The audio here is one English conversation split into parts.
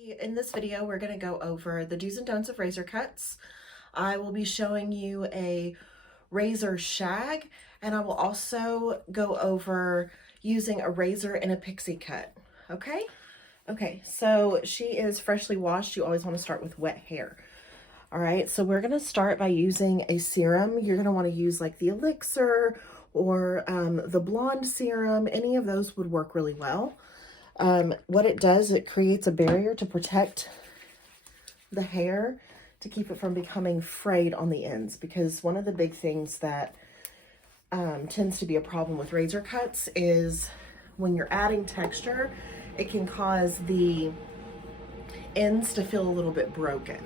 In this video, we're going to go over the do's and don'ts of razor cuts. I will be showing you a razor shag, and I will also go over using a razor and a pixie cut. Okay? Okay, so she is freshly washed. You always want to start with wet hair. All right, so we're going to start by using a serum. You're going to want to use like the Elixir or the Blonde serum. Any of those would work really well. What it does, it creates a barrier to protect the hair to keep it from becoming frayed on the ends, because one of the big things that tends to be a problem with razor cuts is when you're adding texture, it can cause the ends to feel a little bit broken.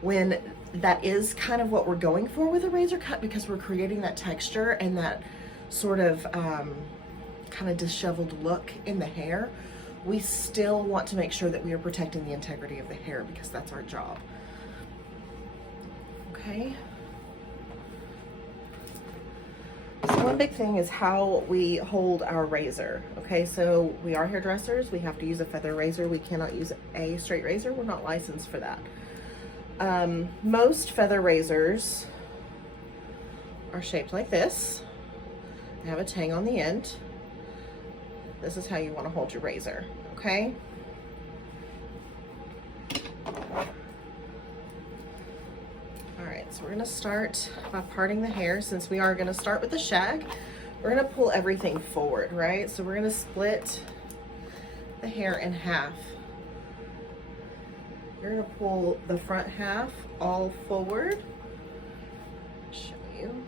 When that is kind of what we're going for with a razor cut, because we're creating that texture and that sort of kind of disheveled look in the hair, we still want to make sure that we are protecting the integrity of the hair, because that's our job. Okay. So one big thing is how we hold our razor. Okay, so we are hairdressers. We have to use a feather razor. We cannot use a straight razor. We're not licensed for that. Most feather razors are shaped like this. They have a tang on the end. This is how you want to hold your razor, okay? All right, so we're gonna start by parting the hair. Since we are gonna start with the shag, we're gonna pull everything forward, right? So we're gonna split the hair in half. You're gonna pull the front half all forward. Show you.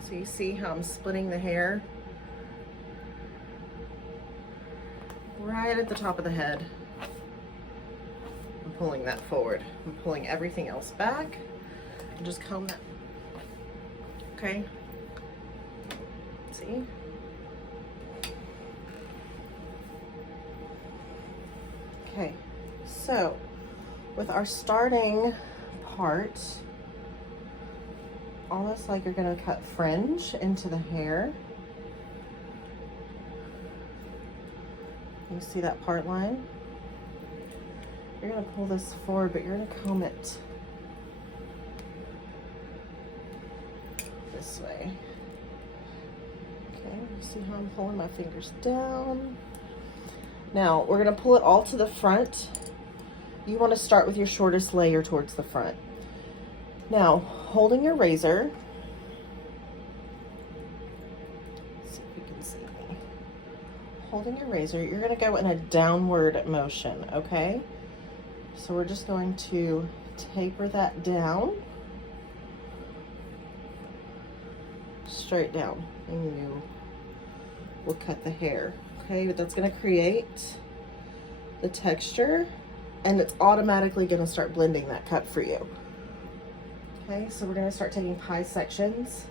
So you see how I'm splitting the hair right at the top of the head. I'm pulling that forward. I'm pulling everything else back and just comb that. Okay. See? Okay. So with our starting part, almost like you're going to cut fringe into the hair. You see that part line? You're going to pull this forward, but you're going to comb it this way. Okay, you see how I'm pulling my fingers down? Now, we're going to pull it all to the front. You want to start with your shortest layer towards the front. Now, holding your razor, let's see if you can see me. Holding your razor, you're going to go in a downward motion, okay? So we're just going to taper that down, straight down, and you will cut the hair, okay? But that's going to create the texture, and it's automatically going to start blending that cut for you. Okay, so we're going to start taking pie sections.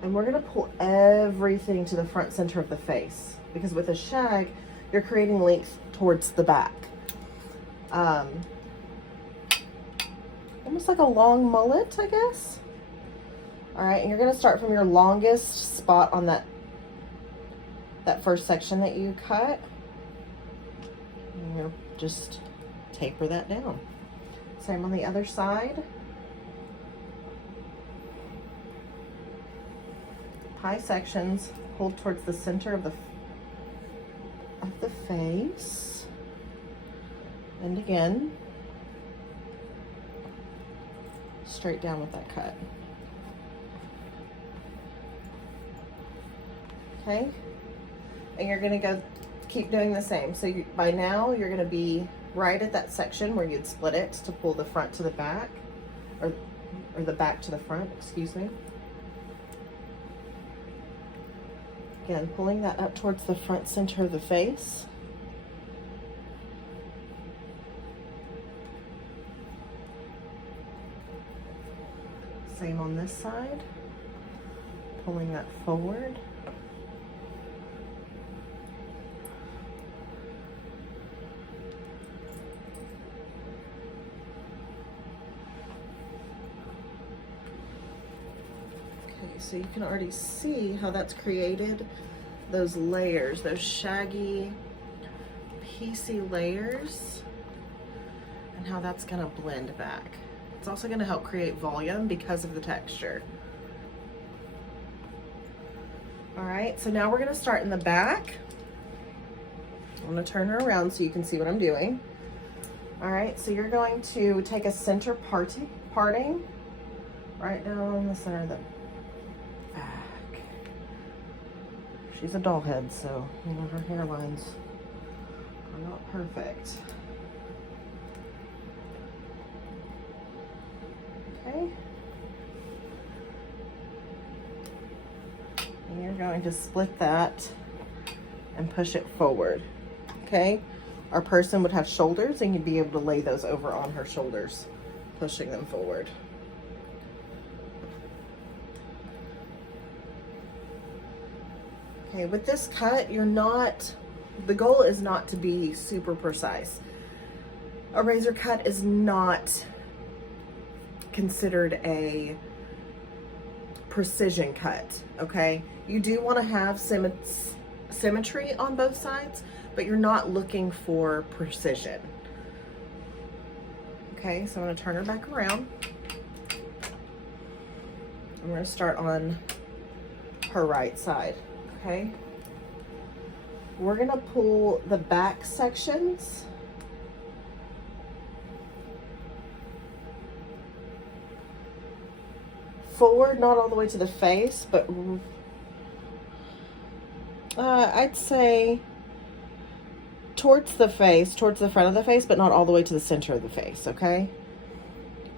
And we're going to pull everything to the front center of the face, because with a shag, you're creating length towards the back. Almost like a long mullet, I guess. All right, and you're going to start from your longest spot on that first section that you cut. And you're just taper that down. Same on the other side. Pie sections, hold towards the center of the face. And again, straight down with that cut. Okay? And you're gonna keep doing the same. So by now, you're gonna be right at that section where you'd split it to pull the front to the back, or the back to the front, excuse me. Again, pulling that up towards the front center of the face. Same on this side, pulling that forward. So you can already see how that's created those layers, those shaggy, piecey layers, and how that's gonna blend back. It's also gonna help create volume because of the texture. All right, so now we're gonna start in the back. I'm gonna turn her around so you can see what I'm doing. All right, so you're going to take a center parting right down the center of the back. She's a doll head, so you know her hairlines are not perfect. Okay. And you're going to split that and push it forward. Okay. Our person would have shoulders, and you'd be able to lay those over on her shoulders, pushing them forward. Okay, with this cut, the goal is not to be super precise. A razor cut is not considered a precision cut, okay? You do want to have symmetry on both sides, but you're not looking for precision. Okay, so I'm going to turn her back around. I'm going to start on her right side, okay? We're going to pull the back sections forward, not all the way to the face, but I'd say towards the face, towards the front of the face, but not all the way to the center of the face, okay?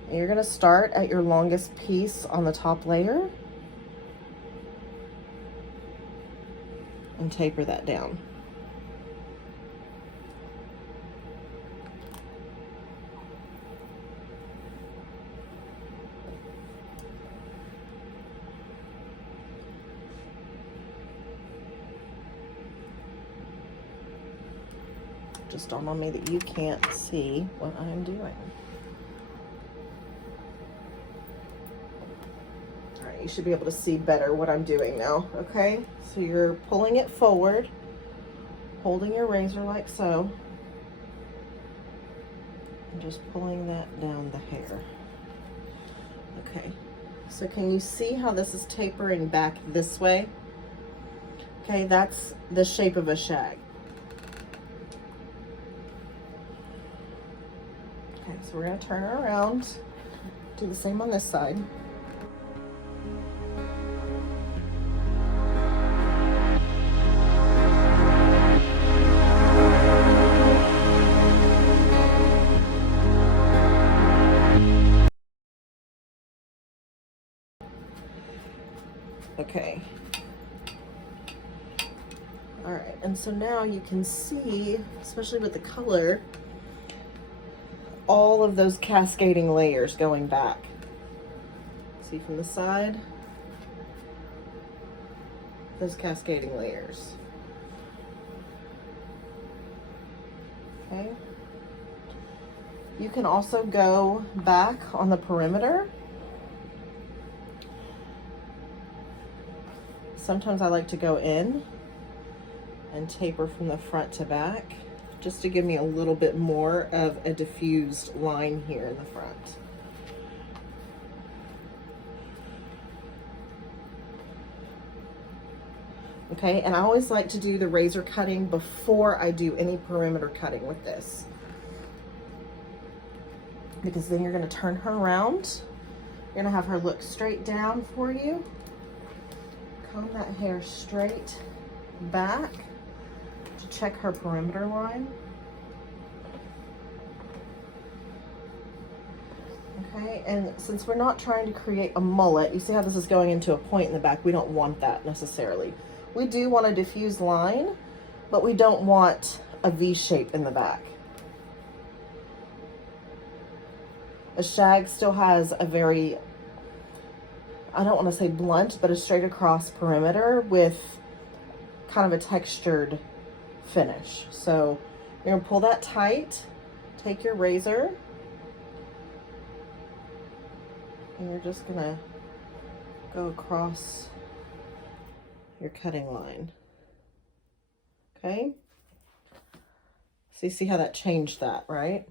And you're gonna start at your longest piece on the top layer and taper that down. Just dawned on me that you can't see what I'm doing. All right, you should be able to see better what I'm doing now, okay? So you're pulling it forward, holding your razor like so, and just pulling that down the hair. Okay, so can you see how this is tapering back this way? Okay, that's the shape of a shag. Okay, so we're going to turn her around, do the same on this side. Okay. All right, and so now you can see, especially with the color, all of those cascading layers going back. See from the side, those cascading layers. Okay. You can also go back on the perimeter. Sometimes I like to go in and taper from the front to back, just to give me a little bit more of a diffused line here in the front. Okay, and I always like to do the razor cutting before I do any perimeter cutting with this, because then you're going to turn her around. You're going to have her look straight down for you. Comb that hair straight back to check her perimeter line. Okay, and since we're not trying to create a mullet, you see how this is going into a point in the back? We don't want that necessarily. We do want a diffused line, but we don't want a V shape in the back. A shag still has a very, I don't want to say blunt, but a straight across perimeter with kind of a textured finish. So you're gonna pull that tight, take your razor, and you're just gonna go across your cutting line. Okay. So you see how that changed that, right?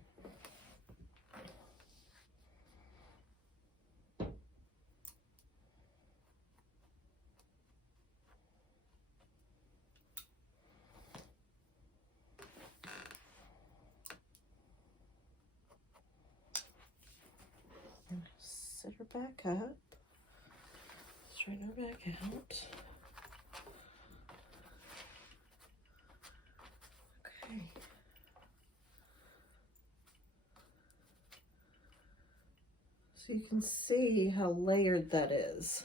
Sit her back up. Straighten her back out. Okay. So you can see how layered that is.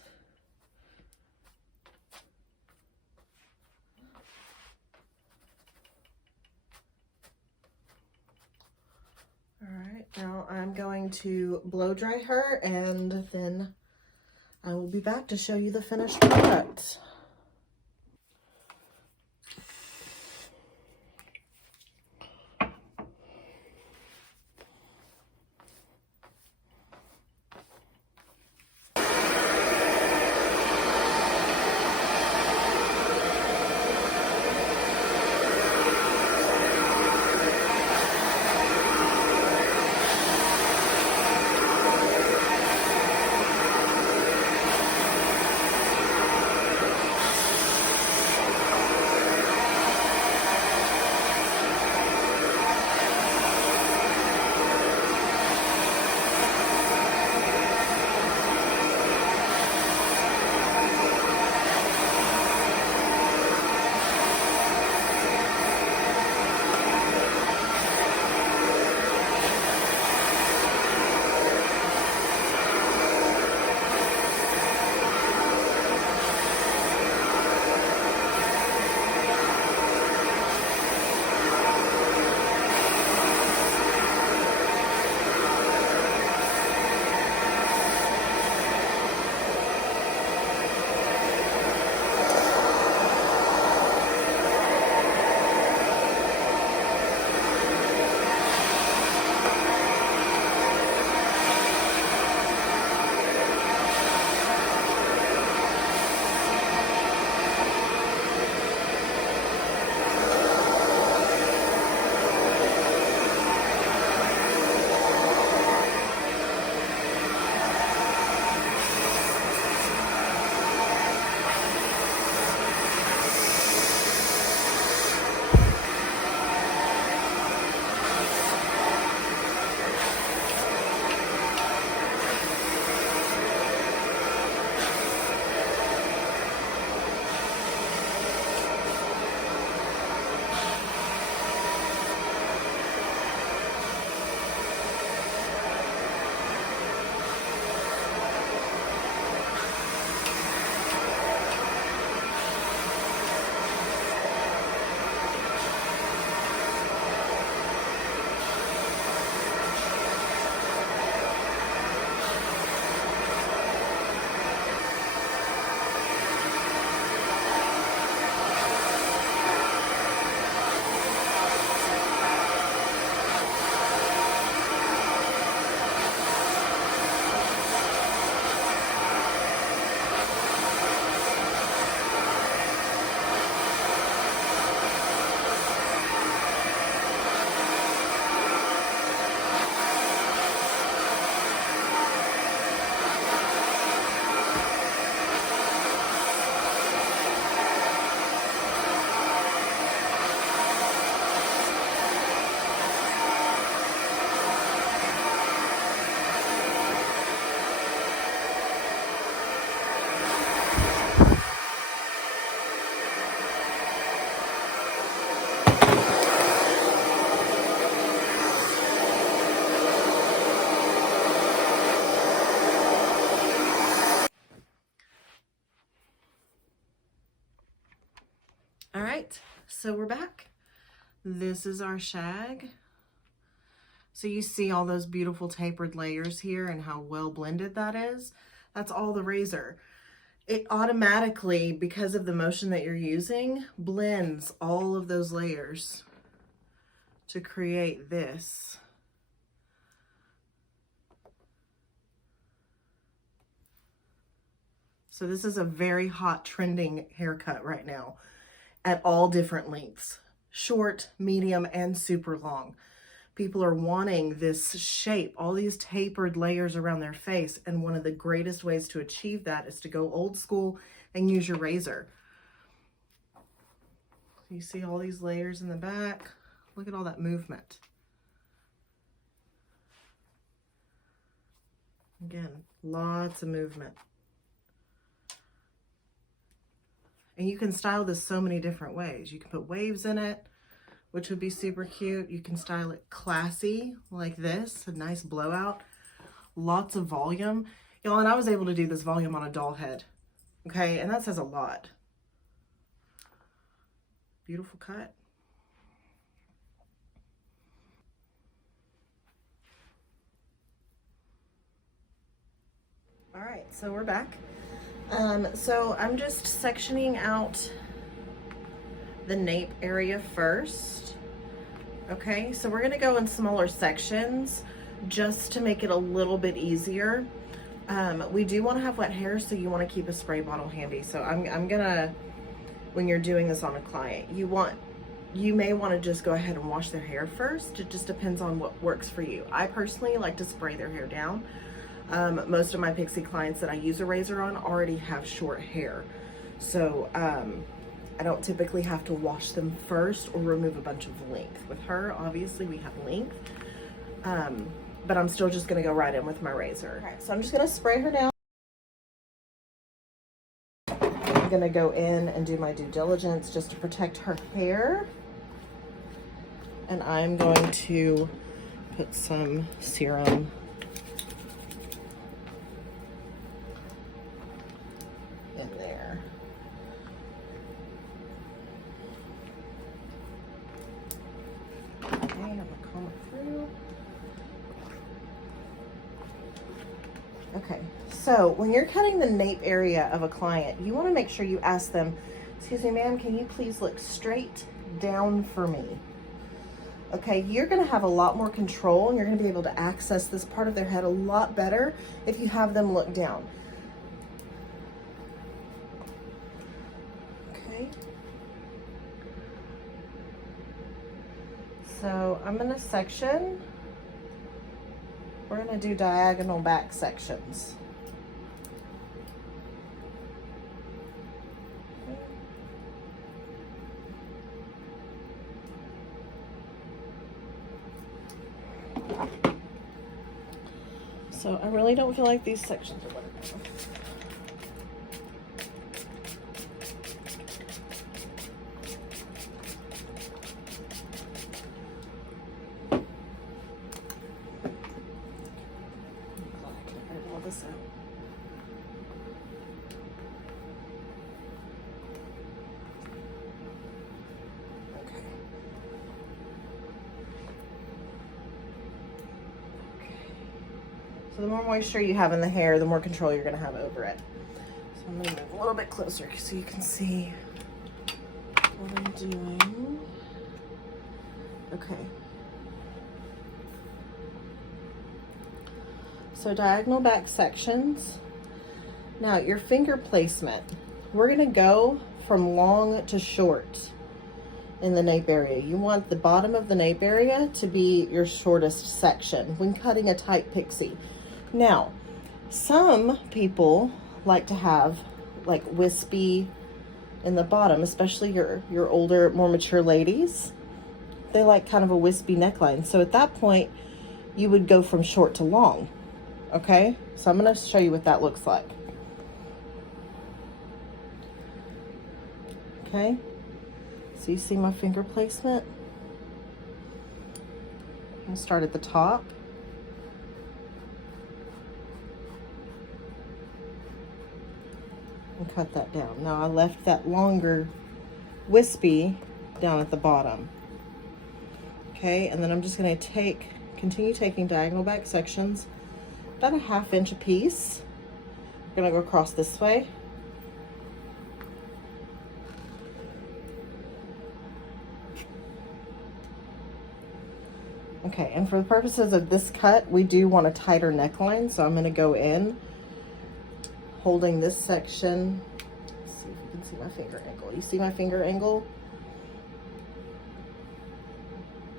All right, now I'm going to blow dry her and then I will be back to show you the finished product. All right, so we're back. This is our shag. So you see all those beautiful tapered layers here and how well blended that is. That's all the razor. It automatically, because of the motion that you're using, blends all of those layers to create this. So this is a very hot trending haircut right now. at all different lengths, short, medium, and super long. People are wanting this shape, all these tapered layers around their face. And one of the greatest ways to achieve that is to go old school and use your razor. You see all these layers in the back? Look at all that movement. Again, lots of movement. And you can style this so many different ways. You can put waves in it, which would be super cute. You can style it classy like this, a nice blowout, lots of volume. Y'all, and I was able to do this volume on a doll head, okay? And that says a lot. Beautiful cut. All right, so we're back. So I'm just sectioning out the nape area first. Okay, so we're gonna go in smaller sections just to make it a little bit easier. We do want to have wet hair, so you want to keep a spray bottle handy. So I'm gonna, when you're doing this on a client, you may want to just go ahead and wash their hair first. It just depends on what works for you. I personally like to spray their hair down. Most of my Pixie clients that I use a razor on already have short hair. So I don't typically have to wash them first or remove a bunch of length. With her, obviously we have length, but I'm still just gonna go right in with my razor. All right, so I'm just gonna spray her down. I'm gonna go in and do my due diligence just to protect her hair. And I'm going to put some serum in there. Okay, I'm gonna comb it through. Okay, so when you're cutting the nape area of a client, you want to make sure you ask them, excuse me, ma'am, can you please look straight down for me? Okay, you're going to have a lot more control and you're going to be able to access this part of their head a lot better if you have them look down. Okay. So I'm going to section. We're going to do diagonal back sections. So I really don't feel like these sections are working. So the more moisture you have in the hair, the more control you're going to have over it. So I'm going to move a little bit closer so you can see what I'm doing. Okay. So diagonal back sections. Now your finger placement. We're going to go from long to short in the nape area. You want the bottom of the nape area to be your shortest section when cutting a tight pixie. Now, some people like to have like wispy in the bottom, especially your older, more mature ladies. They like kind of a wispy neckline. So at that point, you would go from short to long. Okay, so I'm going to show you what that looks like. Okay, so you see my finger placement? I'll start at the top. And cut that down. Now I left that longer wispy down at the bottom. Okay, and then I'm just going to continue taking diagonal back sections, about a 1/2 inch a piece. I'm going to go across this way. Okay, and for the purposes of this cut, we do want a tighter neckline, so I'm going to go in holding this section. Let's see if you can Let's see my finger angle. You see my finger angle?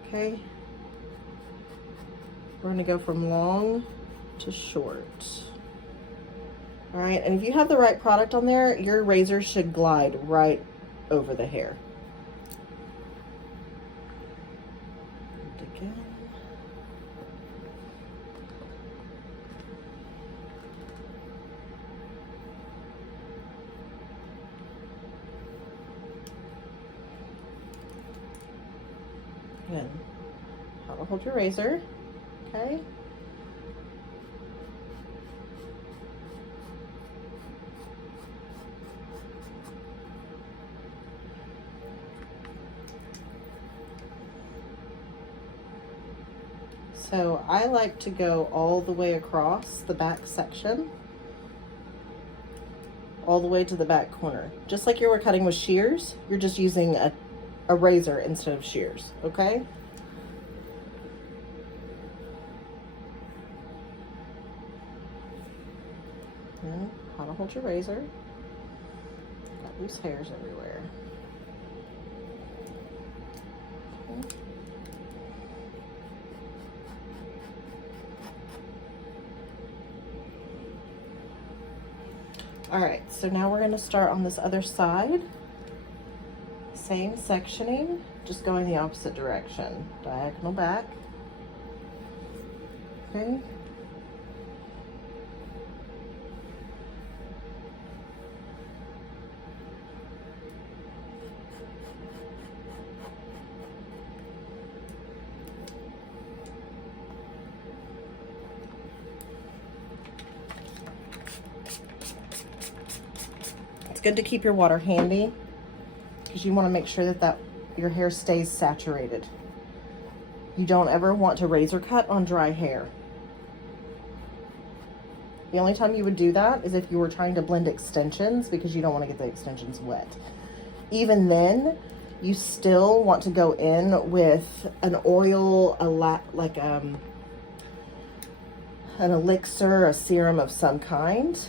Okay. We're gonna go from long to short. All right, and if you have the right product on there, your razor should glide right over the hair. And again. Again, how to hold your razor, okay? So I like to go all the way across the back section, all the way to the back corner. Just like you were cutting with shears, you're just using a razor instead of shears, okay? And how to hold your razor. Got loose hairs everywhere. Okay. All right, so now we're gonna start on this other side. Same sectioning, just going the opposite direction. Diagonal back. Okay. It's good to keep your water handy because you want to make sure that your hair stays saturated. You don't ever want to razor cut on dry hair. The only time you would do that is if you were trying to blend extensions because you don't want to get the extensions wet. Even then, you still want to go in with an oil, an elixir, a serum of some kind.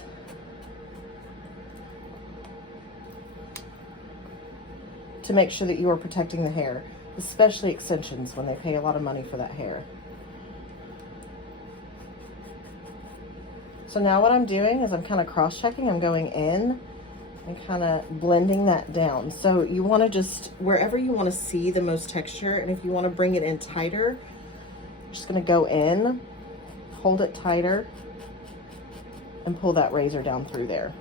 To make sure that you are protecting the hair, especially extensions when they pay a lot of money for that hair. So now what I'm doing is I'm kind of cross-checking. I'm going in and kind of blending that down. So you want to just, wherever you want to see the most texture, and if you want to bring it in tighter, just going to go in, hold it tighter, and pull that razor down through there.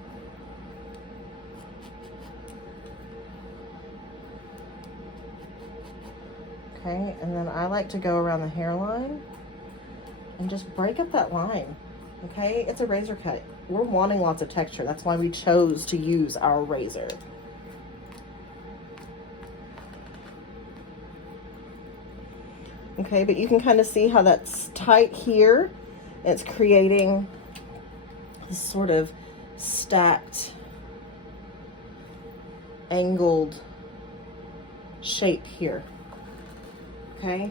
Okay, and then I like to go around the hairline and just break up that line. Okay, it's a razor cut. We're wanting lots of texture. That's why we chose to use our razor. Okay, but you can kind of see how that's tight here. It's creating this sort of stacked, angled shape here. Okay,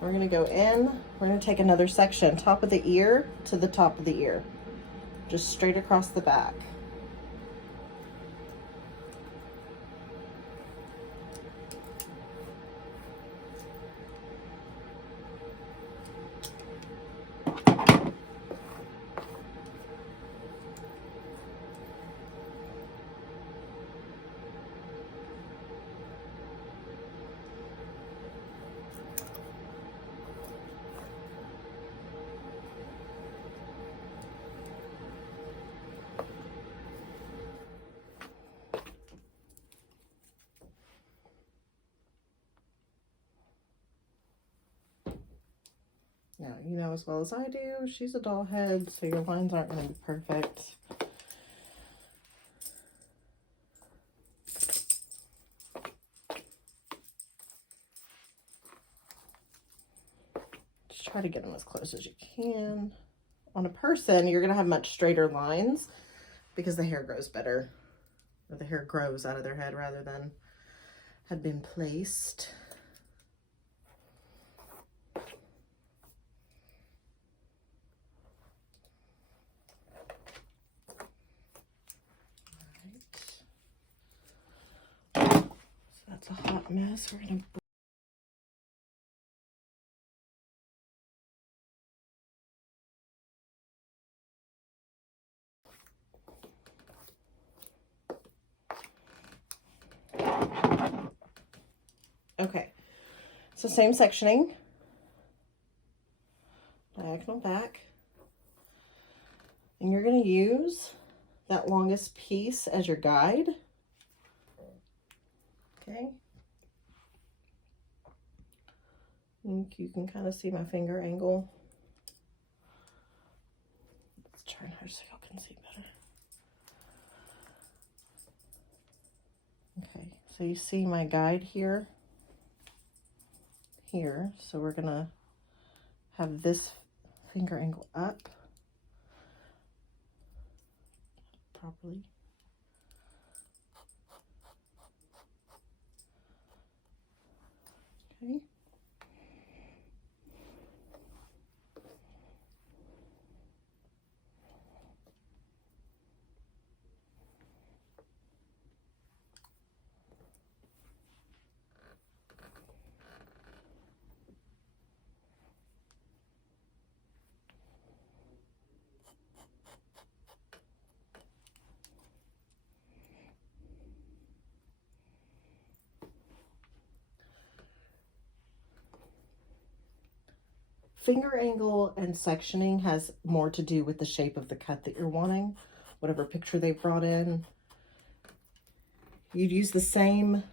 we're gonna go in, we're gonna take another section, top of the ear to the top of the ear, just straight across the back. Now, you know as well as I do, she's a doll head, so your lines aren't going to be perfect. Just try to get them as close as you can. On a person, you're going to have much straighter lines because the hair grows better, or the hair grows out of their head rather than had been placed. That's a hot mess. We're gonna okay, so same sectioning, diagonal back, and you're going to use that longest piece as your guide. Okay. And you can kind of see my finger angle. Let's turn her so y'all can see better. Okay, so you see my guide here. So we're gonna have this finger angle up properly. Okay. Finger angle and sectioning has more to do with the shape of the cut that you're wanting, whatever picture they brought in. You'd use the same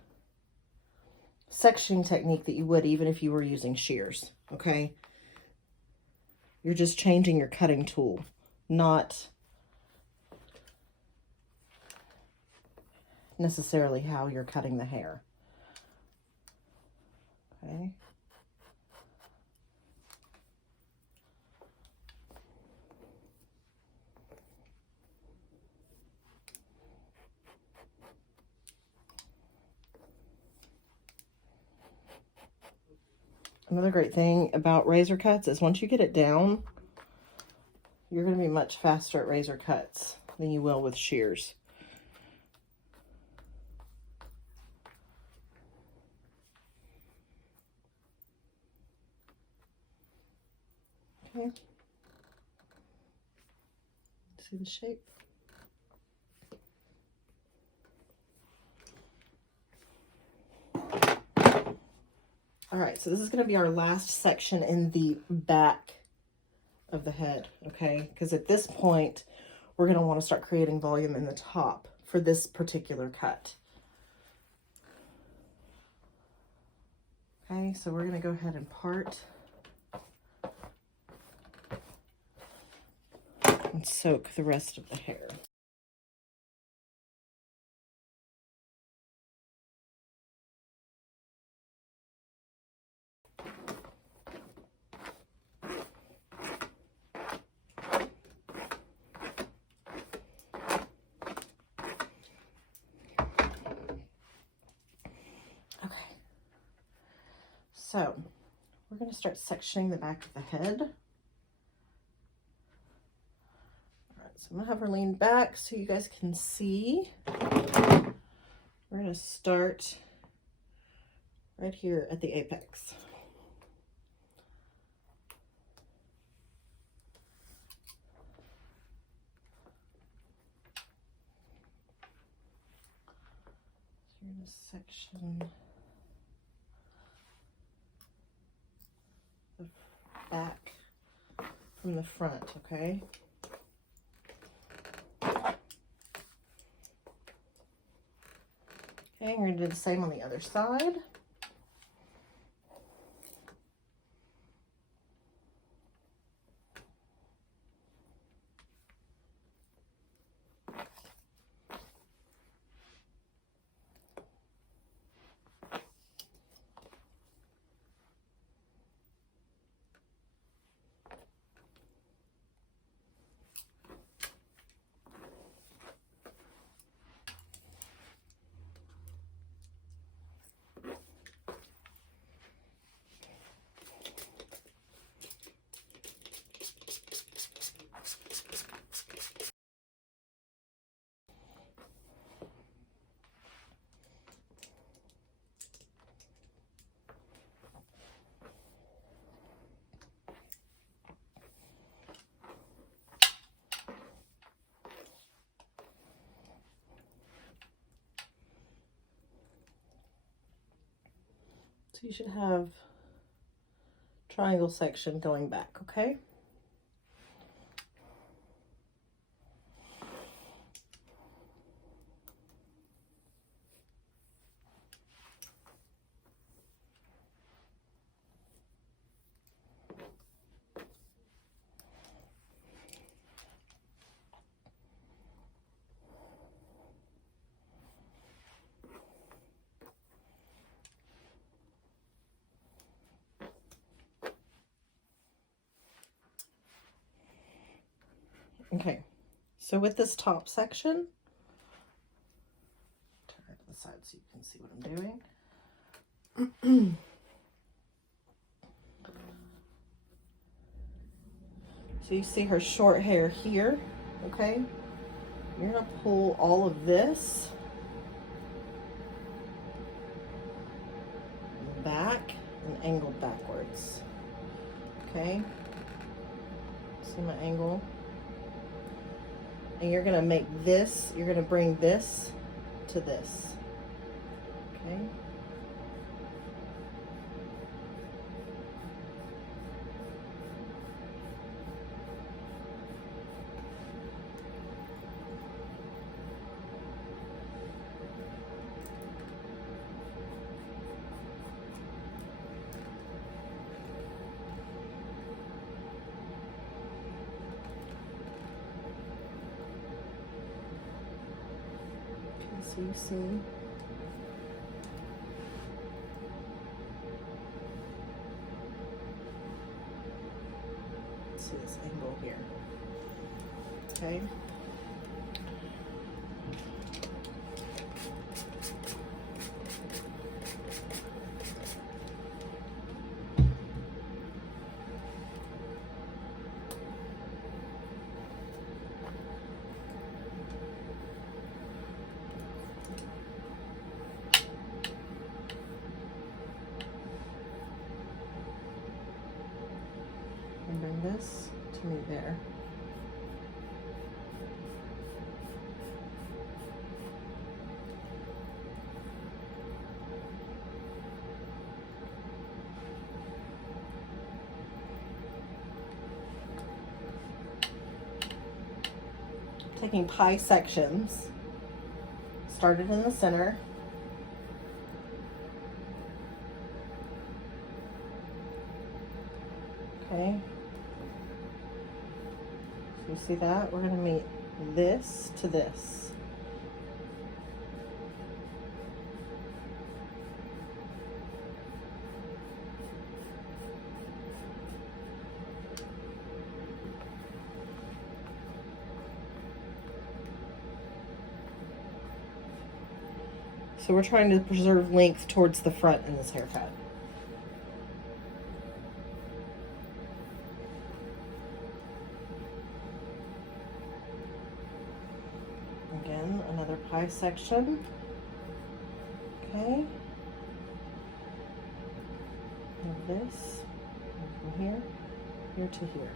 sectioning technique that you would even if you were using shears, okay? You're just changing your cutting tool, not necessarily how you're cutting the hair, okay? Another great thing about razor cuts is once you get it down, you're going to be much faster at razor cuts than you will with shears. Okay. See the shape? All right, so this is going to be our last section in the back of the head, okay? Because at this point, we're going to want to start creating volume in the top for this particular cut. Okay, so we're going to go ahead and part and soak the rest of the hair. So we're going to start sectioning the back of the head. All right, so I'm going to have her lean back so you guys can see. We're going to start right here at the apex. So you're going to section the back from the front, okay? Okay, we're going to do the same on the other side. So you should have triangle section going back, okay? Okay, so with this top section, turn it to the side so you can see what I'm doing. So you see her short hair here, okay? You're gonna pull all of this back and angled backwards, okay? See my angle? And you're gonna make this, you're gonna bring this to this, okay? So you see, let's see this angle here, okay? And bring this to me there. Taking pie sections, started in the center, okay? So you see that? We're gonna meet this to this. So we're trying to preserve length towards the front in this haircut. Again, another pie section. Okay. And this, from here to here.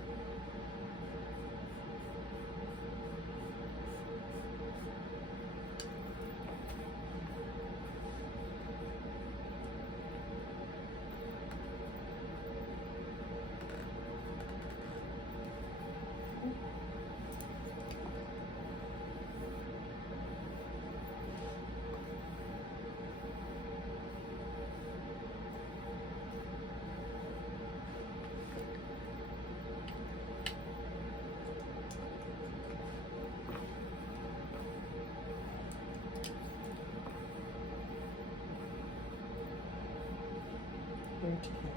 Here to here.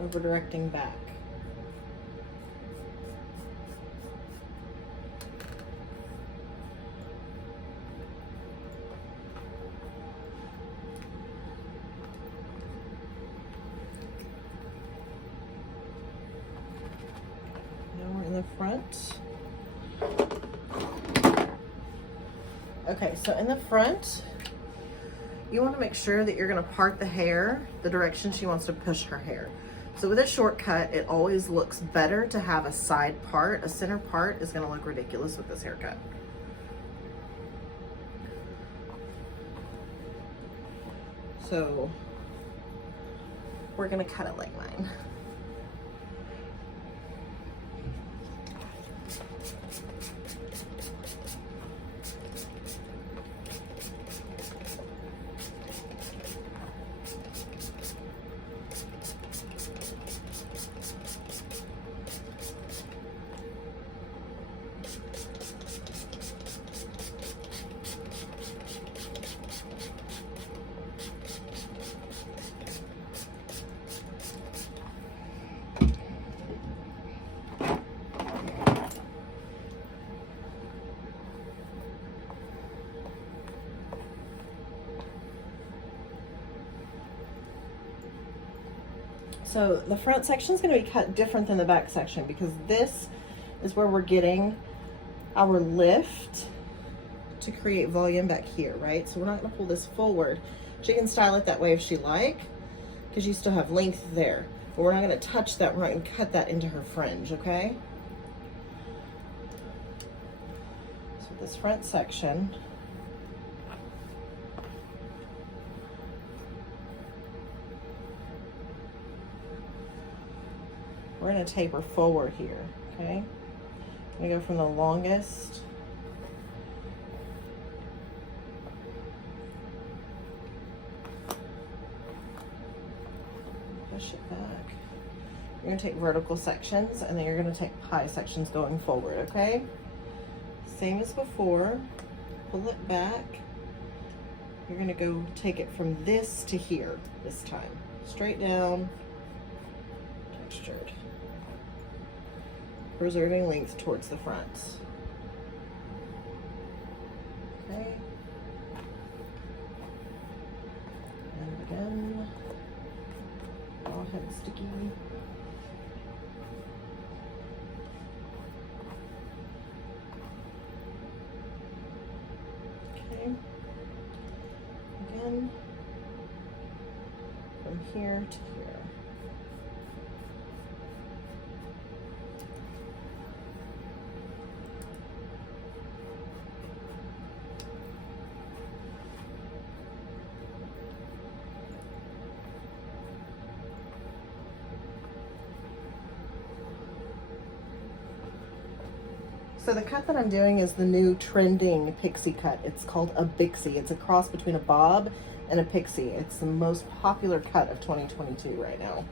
over directing back. Now we're in the front. Okay, so in the front, you want to make sure that you're going to part the hair the direction she wants to push her hair. So with a shortcut, it always looks better to have a side part. A center part is going to look ridiculous with this haircut. So we're going to cut it like mine. So the front section is going to be cut different than the back section because this is where we're getting our lift to create volume back here, right? So we're not going to pull this forward. She can style it that way if she like, because you still have length there. But we're not going to touch that. We're not going to cut that into her fringe, okay? So this front section, we're going to taper forward here, okay? I'm going to go from the longest push it back. You're going to take vertical sections and then you're going to take pie sections going forward, okay? Same as before. Pull it back. You're going to go take it from this to here this time. Straight down, textured. Preserving length towards the front. Okay. And again, all head sticky. Okay. Again, from here to here. So the cut that I'm doing is the new trending pixie cut. It's called a Bixie. It's a cross between a bob and a pixie. It's the most popular cut of 2022 right now.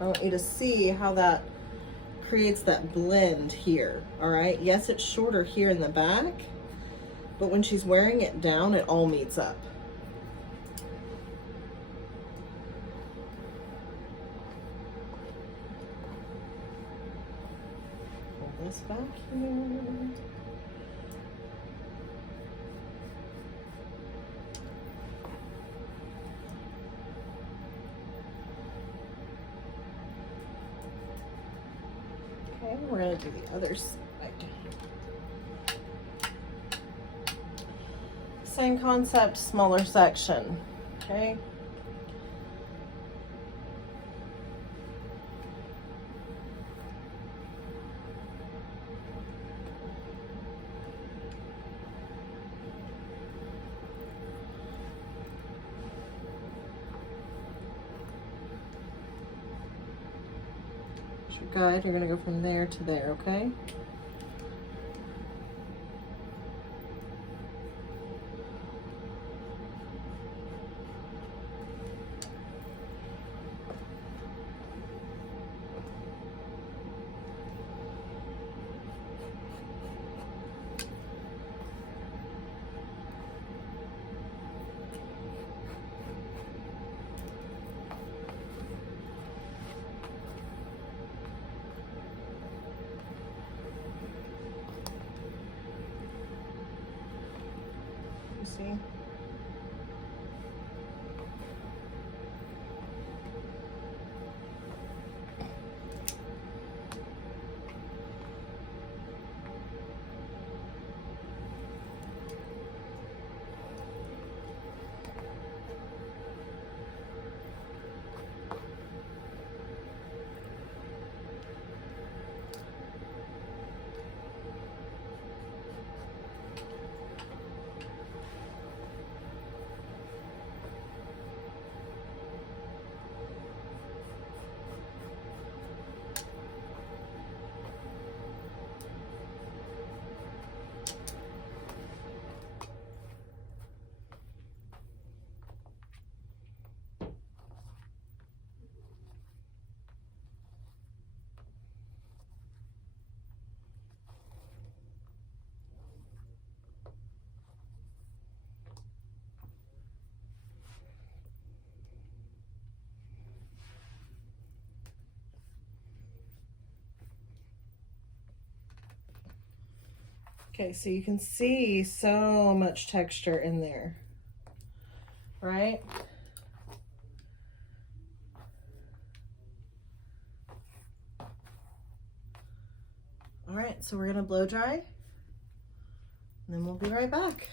I want you to see how that creates that blend here, all right? Yes, it's shorter here in the back, but when she's wearing it down, it all meets up. Pull this back here. Okay, we're gonna do the other side. Same concept, smaller section, okay? As your guide, you're gonna go from there to there, okay? Okay, so you can see so much texture in there, right? All right, so we're gonna blow dry, and then we'll be right back.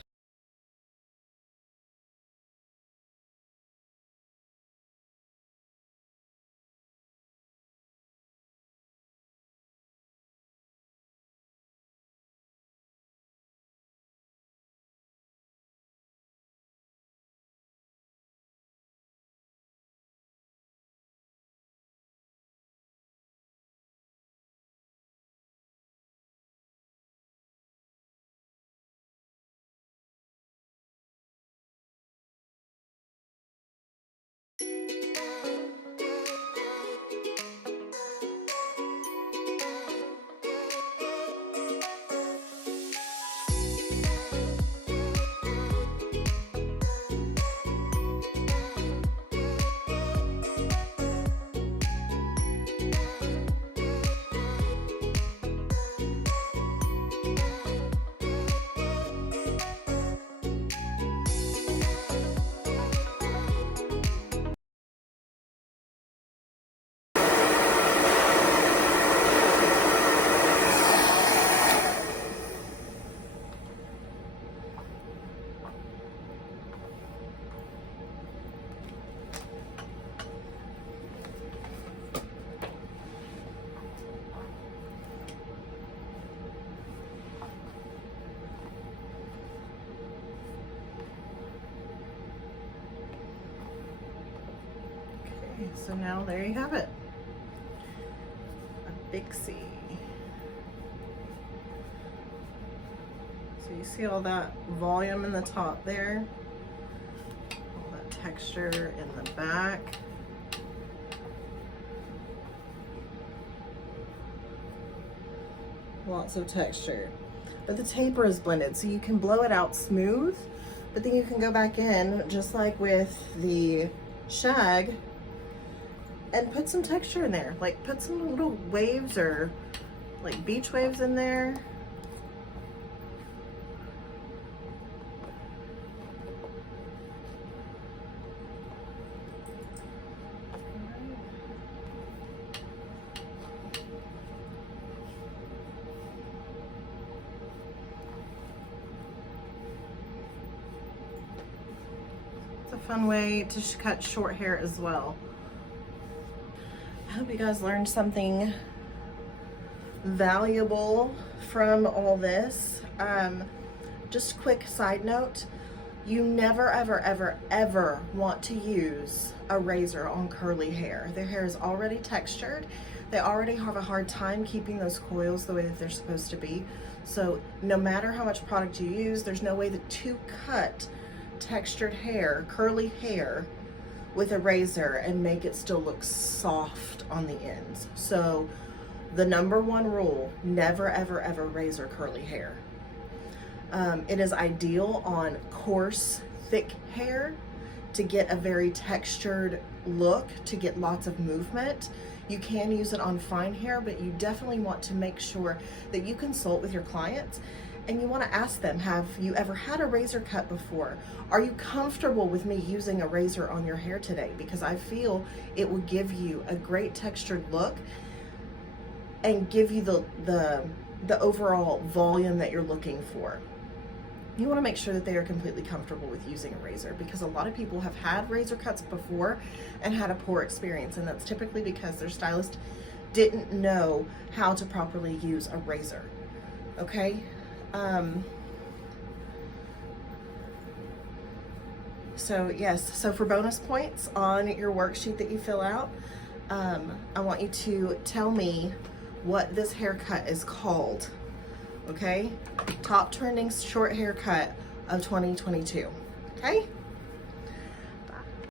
Okay, so now there you have it, a Bixie. So you see all that volume in the top there, all that texture in the back. Lots of texture, but the taper is blended, so you can blow it out smooth, but then you can go back in just like with the shag and put some texture in there, like put some little waves or like beach waves in there. It's a fun way to cut short hair as well. I hope you guys learned something valuable from all this. Just quick side note, you never, ever, ever, ever want to use a razor on curly hair. Their hair is already textured. They already have a hard time keeping those coils the way that they're supposed to be. So no matter how much product you use, there's no way to cut textured hair, curly hair, with a razor and make it still look soft on the ends. So the number one rule, never, ever, ever razor curly hair. It is ideal on coarse, thick hair to get a very textured look, to get lots of movement. You can use it on fine hair, but you definitely want to make sure that you consult with your clients and you want to ask them, have you ever had a razor cut before? Are you comfortable with me using a razor on your hair today? Because I feel it will give you a great textured look and give you the overall volume that you're looking for. You want to make sure that they are completely comfortable with using a razor, because a lot of people have had razor cuts before and had a poor experience, and that's typically because their stylist didn't know how to properly use a razor. Okay? So yes, so for bonus points on your worksheet that you fill out, I want you to tell me what this haircut is called. Okay? Top trending short haircut of 2022. Okay?